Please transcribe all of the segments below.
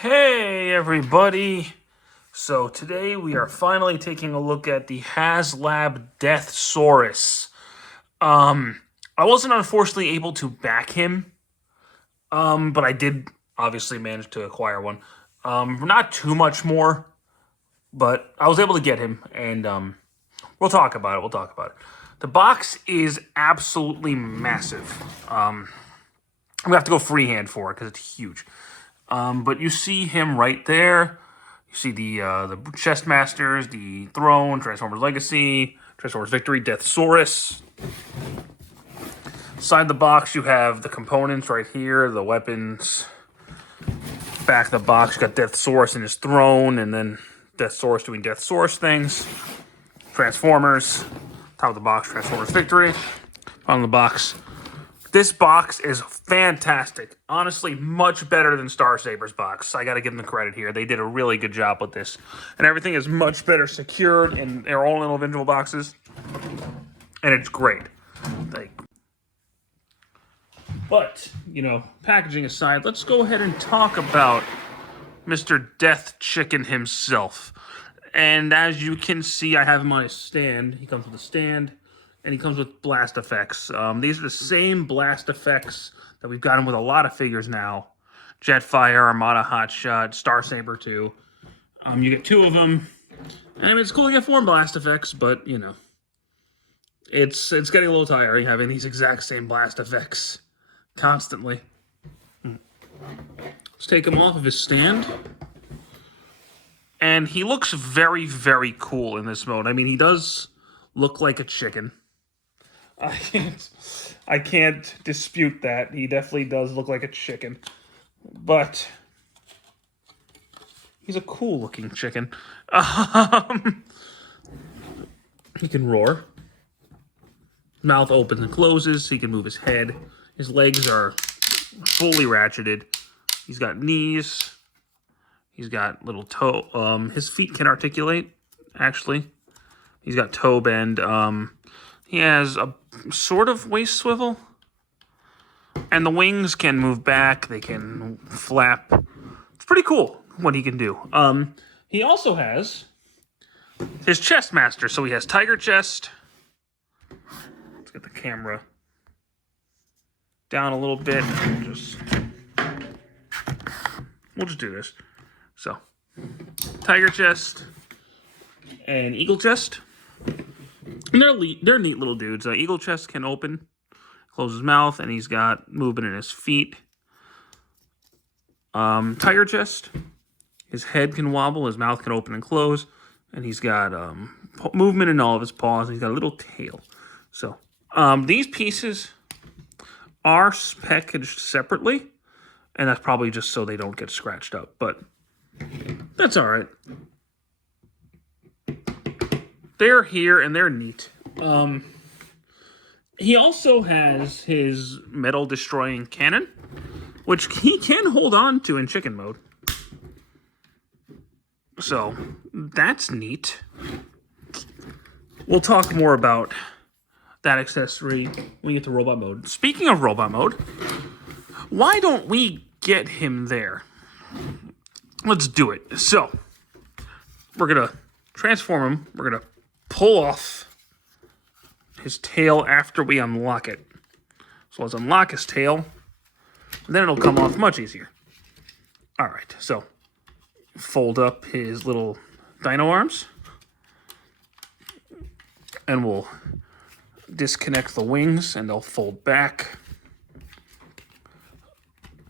Hey everybody! So today we are finally taking a look at the Haslab Deathsaurus. I wasn't unfortunately able to back him, but I did obviously manage to acquire one. Not too much more, but I was able to get him, and we'll talk about it. We'll talk about it. The box is absolutely massive. I'm gonna have to go freehand for it because it's huge. But you see him right there. You see the chest masters, the throne, Transformers Legacy, Transformers Victory, Deathsaurus. Inside the box, you have the components right here, the weapons. Back of the box, you got Deathsaurus in his throne, and then Deathsaurus doing Deathsaurus things. Transformers. Top of the box, Transformers Victory. On the box. This box is fantastic. Honestly, much better than Star Saber's box. I gotta give them the credit here. They did a really good job with this. And everything is much better secured in their own individual boxes. And it's great. But, packaging aside, let's go ahead and talk about Mr. Death Chicken himself. And as you can see, I have him on his stand. He comes with a stand. And he comes with blast effects. These are the same blast effects that we've gotten with a lot of figures now. Jetfire, Armada Hotshot, Star Saber 2. You get 2 of them. And I mean, it's cool to get 4 blast effects, but, it's getting a little tiring having these exact same blast effects constantly. Let's take him off of his stand. And he looks very, very cool in this mode. I mean, he does look like a chicken. I can't dispute that. He definitely does look like a chicken. But he's a cool looking chicken. He can roar. Mouth opens and closes. He can move his head. His legs are fully ratcheted. He's got knees. He's got little toe. His feet can articulate, actually. He's got toe bend. He has a sort of waist swivel. And the wings can move back. They can flap. It's pretty cool what he can do. He also has his chest master. So he has tiger chest. Let's get the camera down a little bit. We'll just do this. So, tiger chest and eagle chest. And they're neat little dudes. Eagle chest can open, close his mouth, and he's got movement in his feet. Tiger chest, his head can wobble, his mouth can open and close, and he's got movement in all of his paws. He's got a little tail. So, these pieces are packaged separately, and that's probably just so they don't get scratched up, but that's all right. They're here, and they're neat. He also has his metal-destroying cannon, which he can hold on to in chicken mode. So, that's neat. We'll talk more about that accessory when we get to robot mode. Speaking of robot mode, why don't we get him there? Let's do it. So, we're going to transform him. We're going to pull off his tail after we unlock it. So let's unlock his tail. And then it'll come off much easier. All right, so fold up his little dino arms. And we'll disconnect the wings and they'll fold back.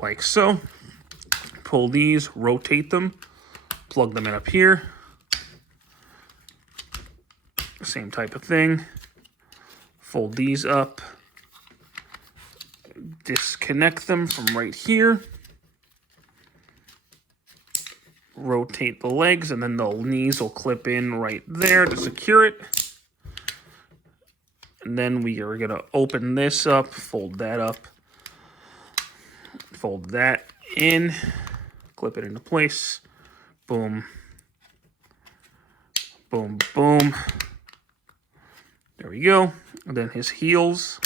Like so. Pull these, rotate them, plug them in up here. Same type of thing. Fold these up. Disconnect them from right here. Rotate the legs, and then the knees will clip in right there to secure it. And then we are going to open this up, fold that up, fold that in, clip it into place. Boom. Boom, boom. There we go. And then his heels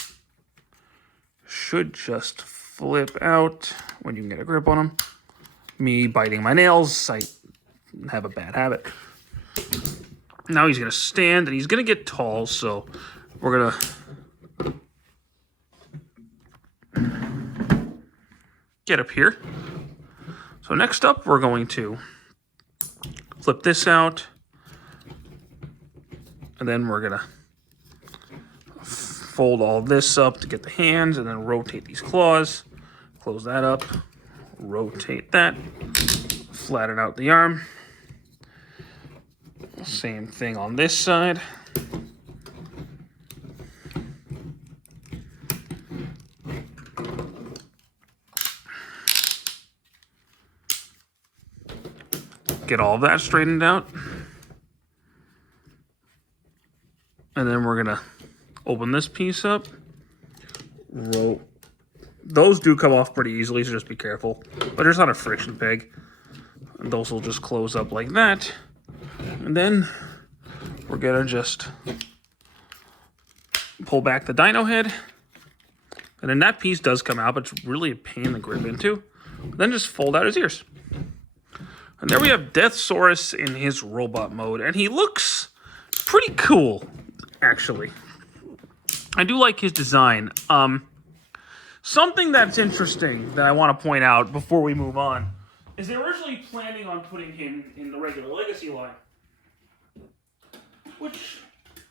should just flip out when you can get a grip on them. me biting my nails. I have a bad habit. Now he's going to stand, and he's going to get tall, so we're going to get up here. So next up, we're going to flip this out, and then we're going to fold all this up to get the hands, and then rotate these claws. Close that up, rotate that, flatten out the arm. Same thing on this side. Get all of that straightened out. And then we're gonna open this piece up. Those do come off pretty easily, so just be careful. But there's not a friction peg. And those will just close up like that. And then we're gonna just pull back the dino head. And then that piece does come out, but it's really a pain to grip into. Then just fold out his ears. And there we have Deathsaurus in his robot mode. And he looks pretty cool, actually. I do like his design. Something that's interesting that I want to point out before we move on is they're originally planning on putting him in the regular Legacy line. Which,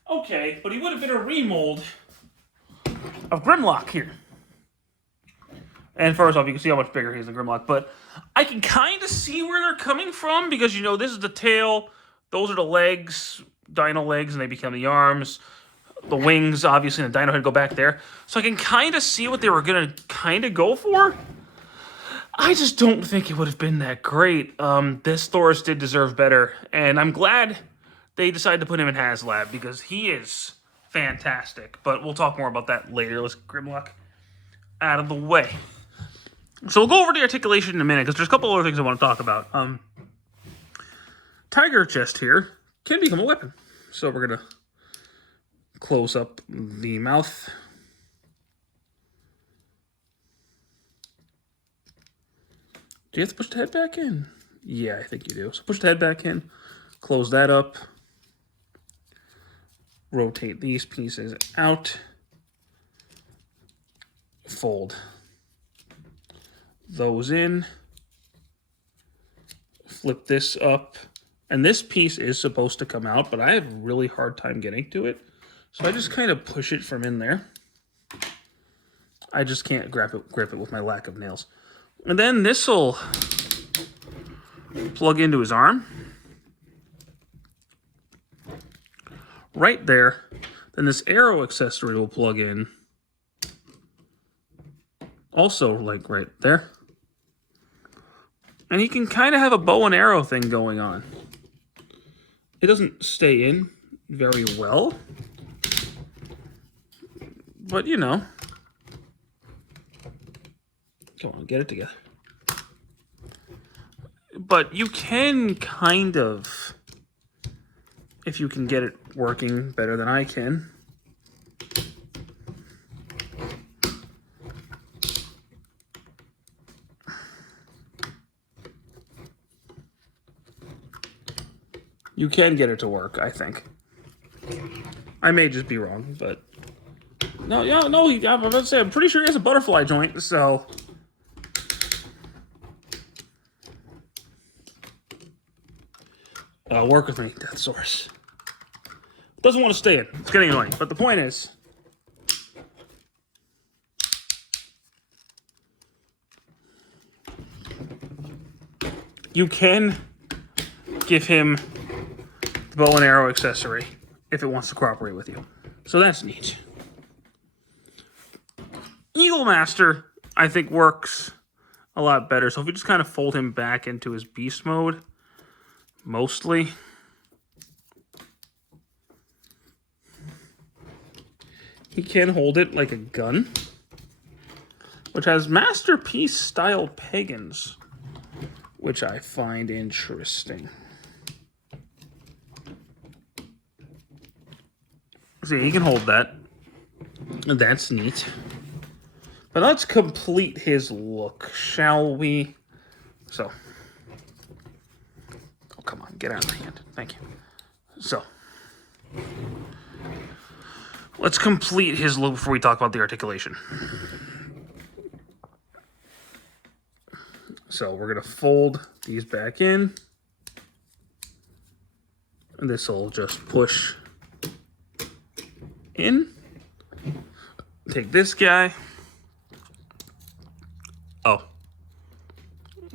okay, but he would have been a remold of Grimlock here. And first off, you can see how much bigger he is than Grimlock, but I can kind of see where they're coming from because, you know, this is the tail, those are the legs, dino legs, and they become the arms. The wings, obviously, and the dino head go back there. So I can kind of see what they were going to kind of go for. I just don't think it would have been that great. Deathsaurus did deserve better, and I'm glad they decided to put him in Haslab because he is fantastic. But we'll talk more about that later. Let's get Grimlock out of the way. So we'll go over the articulation in a minute because there's a couple other things I want to talk about. Tiger chest here can become a weapon. So we're going to close up the mouth. Do you have to push the head back in? Yeah, I think you do. So push the head back in, close that up, rotate these pieces out, fold those in, flip this up, and this piece is supposed to come out, but I have a really hard time getting to it. So I just kind of push it from in there. I just can't grip it with my lack of nails. And then this will plug into his arm. Right there. Then this arrow accessory will plug in. Also, like right there. And he can kind of have a bow and arrow thing going on. It doesn't stay in very well. But, you know. Come on, get it together. But you can kind of, if you can get it working better than I can. You can get it to work, I think. I may just be wrong, but no, I'm about to say I'm pretty sure he has a butterfly joint, so work with me, Deathsaurus. Doesn't want to stay in. It's getting annoying. But the point is, you can give him the bow and arrow accessory if it wants to cooperate with you. So that's neat. Eagle Master, I think, works a lot better. So if we just kind of fold him back into his beast mode, mostly. He can hold it like a gun, which has Masterpiece style pagans, which I find interesting. See, he can hold that. That's neat. But let's complete his look, shall we? So, come on, get out of my hand. Thank you. So, let's complete his look before we talk about the articulation. So we're going to fold these back in. And this will just push in. Take this guy. Oh.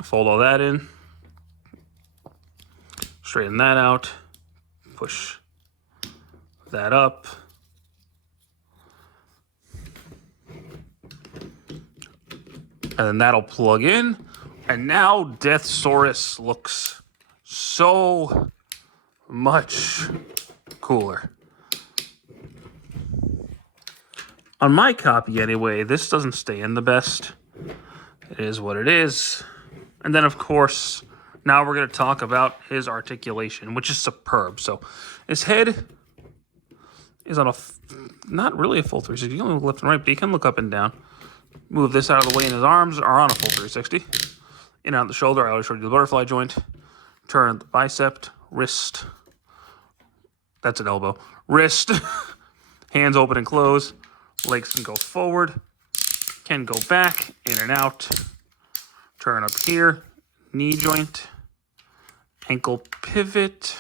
Fold all that in. Straighten that out. Push that up. And then that'll plug in. And now Deathsaurus looks so much cooler. On my copy anyway, this doesn't stay in the best. It is what it is. And then of course, now we're going to talk about his articulation, which is superb. So his head is on not really a full 360. You can look left and right, but you can look up and down. Move this out of the way, and his arms are on a full 360. In and out the shoulder, I always showed you the butterfly joint. Turn the bicep, wrist. That's an elbow. Wrist. Hands open and close. Legs can go forward. Can go back, in and out. Turn up here. Knee joint. Ankle pivot.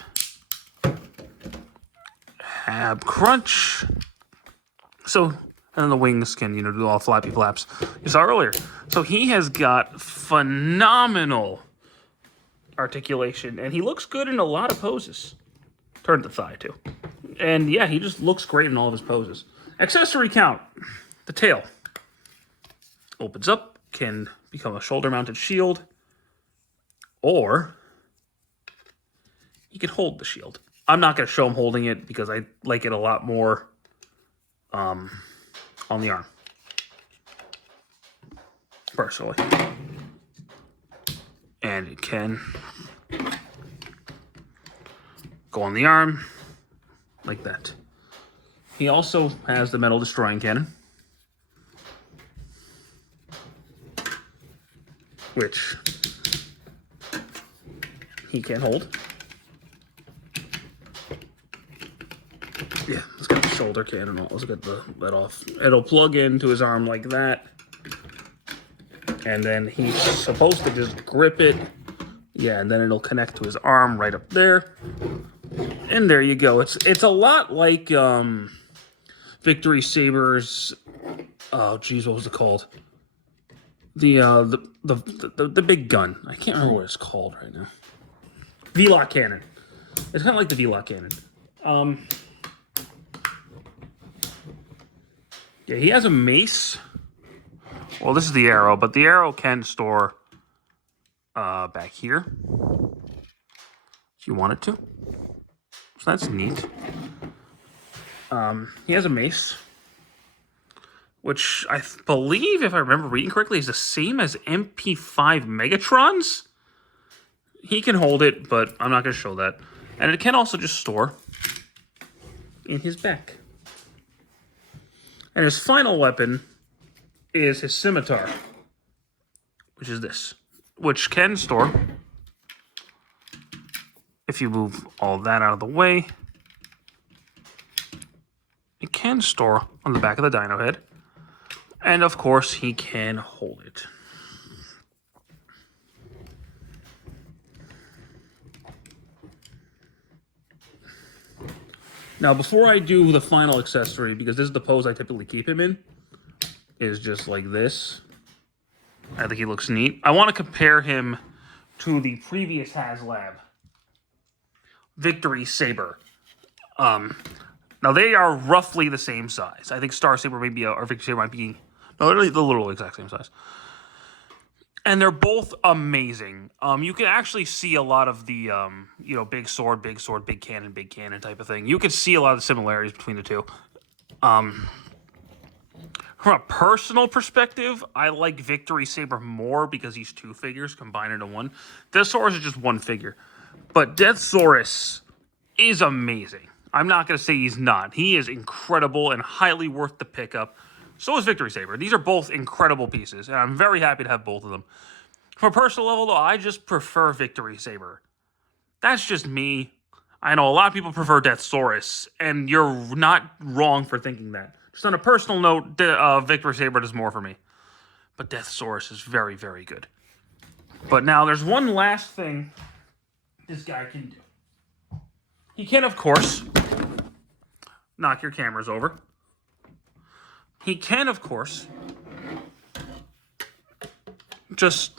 Ab crunch. So, and then the wings can, do all flappy flaps you saw earlier. So he has got phenomenal articulation, and he looks good in a lot of poses. Turn the thigh, too. And yeah, he just looks great in all of his poses. Accessory count. The tail opens up, can become a shoulder-mounted shield, or you can hold the shield. I'm not going to show him holding it because I like it a lot more on the arm, personally. And it can go on the arm like that. He also has the metal destroying cannon, which he can hold. Yeah, let's get the shoulder cannon off. Let's get that off. It'll plug into his arm like that. And then he's supposed to just grip it. Yeah, and then it'll connect to his arm right up there. And there you go. It's a lot like Victory Saber's, oh geez, what was it called? The big gun. I can't remember what it's called right now. V-Lock cannon. It's kind of like the V-Lock cannon. Yeah, he has a mace. Well, this is the arrow, but the arrow can store back here if you want it to. So that's neat. He has a mace, which I believe, if I remember reading correctly, is the same as MP5 Megatron's. He can hold it, but I'm not going to show that. And it can also just store in his back. And his final weapon is his scimitar, which is this, which can store, if you move all that out of the way, it can store on the back of the dino head. And of course, he can hold it. Now, before I do the final accessory, because this is the pose I typically keep him in, is just like this. I think he looks neat. I want to compare him to the previous Haslab Victory Saber. Now, they are roughly the same size. I think Star Saber may be, or Victory Saber might be, no, they're the literal exact same size. And they're both amazing. You can actually see a lot of the, big sword, big cannon type of thing. You can see a lot of the similarities between the two. From a personal perspective, I like Victory Saber more because he's two figures combined into one. Deathsaurus is just one figure. But Deathsaurus is amazing. I'm not going to say he's not. He is incredible and highly worth the pickup. So is Victory Saber. These are both incredible pieces, and I'm very happy to have both of them. From a personal level, though, I just prefer Victory Saber. That's just me. I know a lot of people prefer Deathsaurus, and you're not wrong for thinking that. Just on a personal note, Victor Saber does more for me. But Deathsaurus is very, very good. But now there's one last thing this guy can do. He can, of course, knock your cameras over. He can, of course, just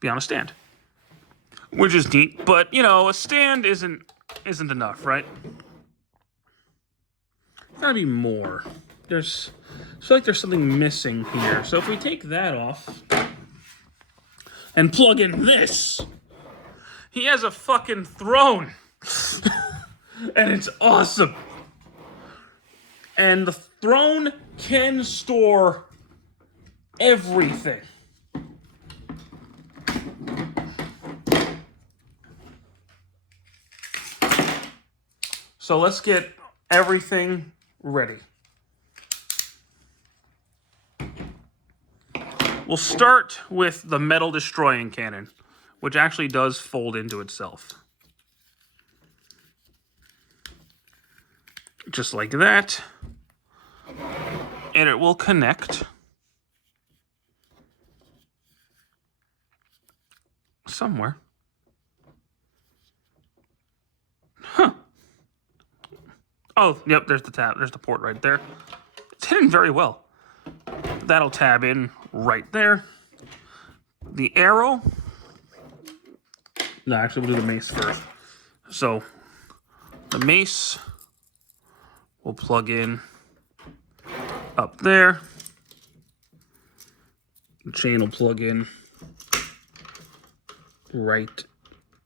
be on a stand. Which is neat, but, you know, a stand isn't enough, right? Gotta be more. I feel like there's something missing here. So if we take that off and plug in this, he has a fucking throne. And it's awesome. And the throne can store everything. So let's get everything ready. We'll start with the metal destroying cannon, which actually does fold into itself. Just like that. And it will connect somewhere. Huh. Oh, yep, there's the tab. There's the port right there. It's hidden very well. That'll tab in right there. The arrow. No, actually, we'll do the mace first. So, the mace will plug in up there. The chain will plug in right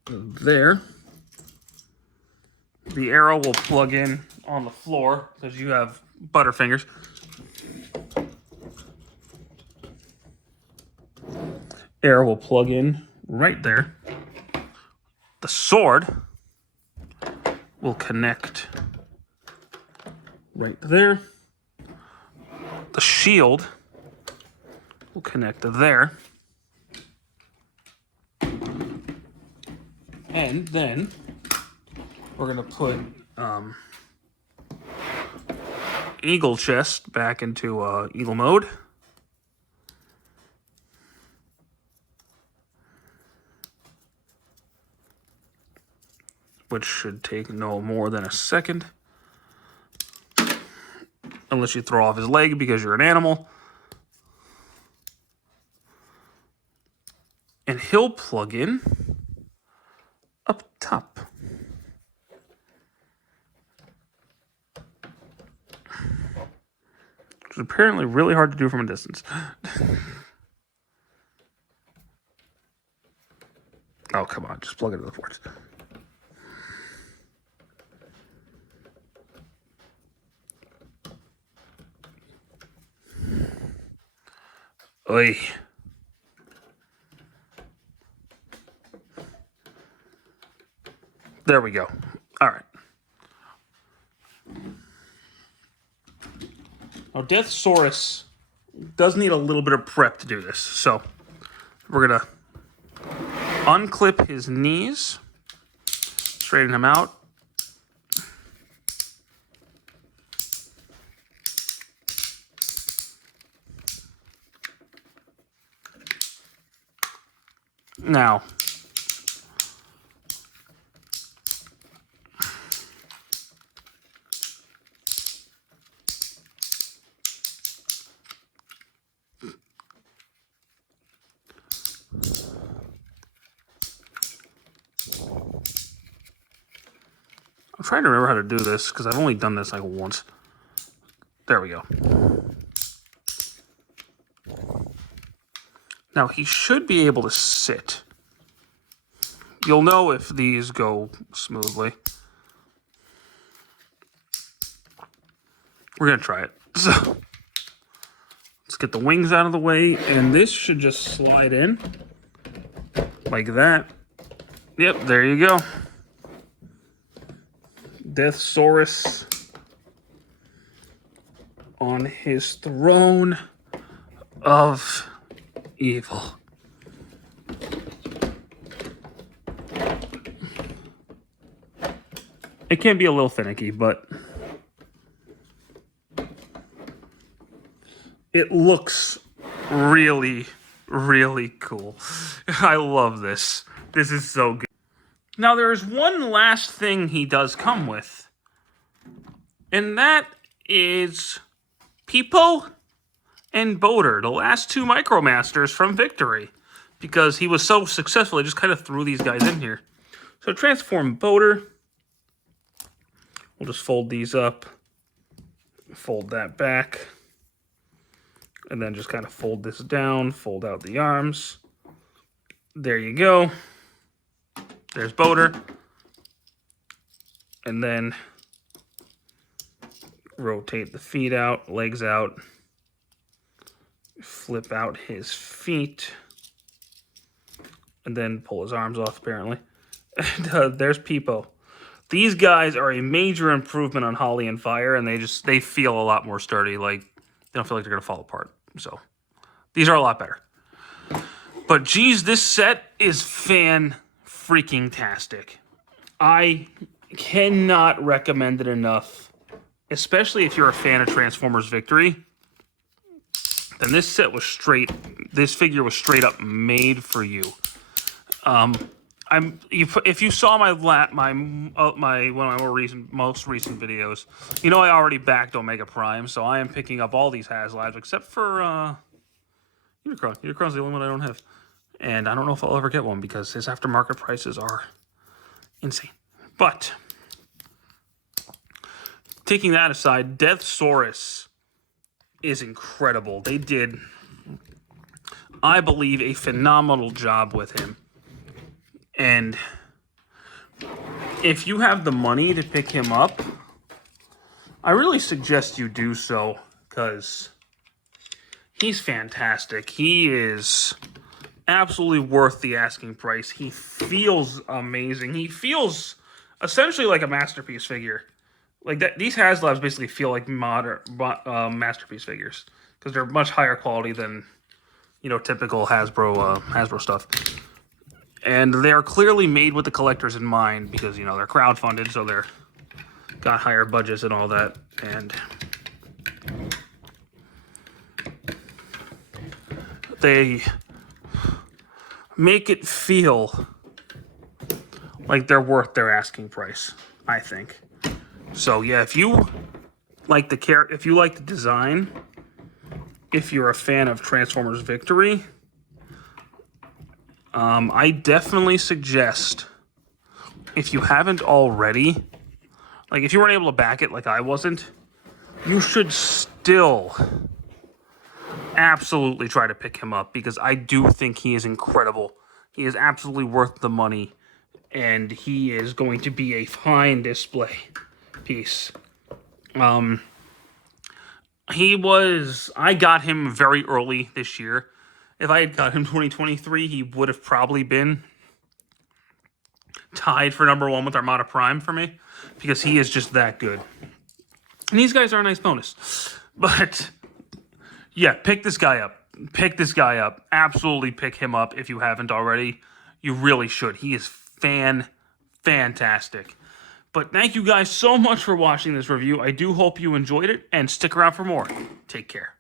there. The arrow will plug in on the floor because you have butterfingers. Arrow will plug in right there. The sword will connect right there. The shield will connect there. And then we're going to put Eagle Chest back into Eagle mode. Which should take no more than a second. Unless you throw off his leg because you're an animal. And he'll plug in up top. Which is apparently really hard to do from a distance. Oh, come on. Just plug it into the ports. Oy. There we go. All right. Now, Deathsaurus does need a little bit of prep to do this. So, we're going to unclip his knees, straighten him out. Now, I'm trying to remember how to do this because I've only done this like once. There we go. Now, he should be able to sit. You'll know if these go smoothly. We're going to try it. So, let's get the wings out of the way, and this should just slide in like that. Yep, there you go. Deathsaurus on his throne of evil. It can be a little finicky, but it looks really, really cool. I love this. This is so good. Now, there's one last thing he does come with, and that is Peepo and Boater, the last two Micromasters from Victory, because he was so successful, he just kind of threw these guys in here. So transform Boater. We'll just fold these up, fold that back, and then just kind of fold this down, fold out the arms. There you go. There's Boater. And then rotate the feet out, legs out, flip out his feet, and then pull his arms off, apparently. And there's Peepo. These guys are a major improvement on Holly and Fire, and they feel a lot more sturdy. Like, they don't feel like they're going to fall apart. So, these are a lot better. But, geez, this set is fan-freaking-tastic. I cannot recommend it enough, especially if you're a fan of Transformers Victory. Then this set was this figure was straight up made for you. If you saw my one of my most recent videos, you know I already backed Omega Prime, so I am picking up all these Haslabs except for Unicron. Unicron's the only one I don't have, and I don't know if I'll ever get one because his aftermarket prices are insane. But taking that aside, Deathsaurus is incredible. They did, I believe, a phenomenal job with him. And if you have the money to pick him up, I really suggest you do so, because he's fantastic. He is absolutely worth the asking price. He feels amazing. He feels essentially like a masterpiece figure. Like that, these Haslabs basically feel like modern masterpiece figures, because they're much higher quality than, you know, typical Hasbro stuff. And they're clearly made with the collectors in mind because, you know, they're crowdfunded, so they're got higher budgets and all that. And they make it feel like they're worth their asking price, I think. So yeah, if you like the design, if you're a fan of Transformers Victory, I definitely suggest, if you haven't already, like if you weren't able to back it like I wasn't, you should still absolutely try to pick him up, because I do think he is incredible. He is absolutely worth the money, and he is going to be a fine display piece. I got him very early this year. If I had got him 2023, he would have probably been tied for #1 with Armada Prime for me, because he is just that good. And these guys are a nice bonus. But yeah, pick this guy up. Pick this guy up. Absolutely pick him up if you haven't already. You really should. He is fantastic. But thank you guys so much for watching this review. I do hope you enjoyed it, and stick around for more. Take care.